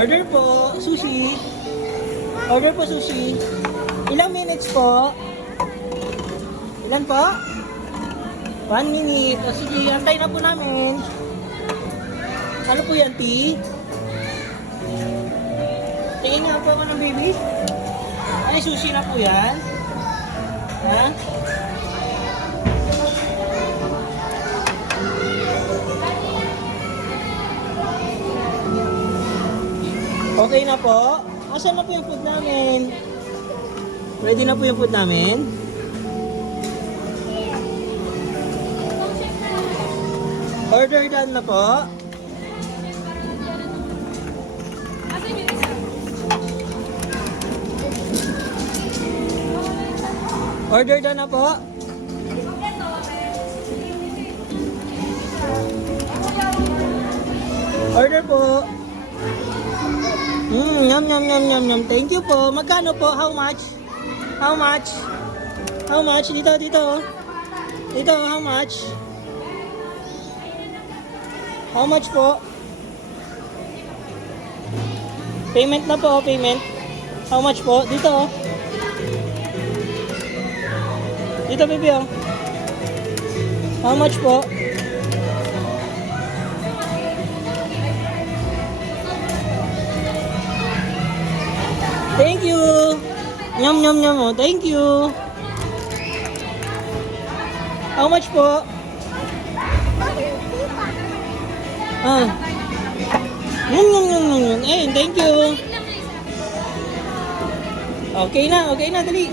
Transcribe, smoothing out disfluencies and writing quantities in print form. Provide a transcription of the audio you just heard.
Order po, sushi. Order po, sushi. Ilang minutes po? Ilan po? 1 minute. O sige, antay na po namin. Ano po yan, tea? Tingin nga po ako ng baby. Ay, sushi na po yan. Ha? Okay na po. Asan na po yung food namin? Ready na po yung food namin? Order done na po. Order done na po. Order po. Yum, yum, yum, yum, yum. Thank you po. Magkano po? How much? How much? How much? Dito, dito. Dito, how much? How much po? Payment na po, payment. How much po? Dito. Dito, baby, oh. How much po? Thank you. Yum, yum, yum. Oh. Thank you. How much po? Ah. Yum, yum, yum, yum. Eh, thank you. Okay na, dali.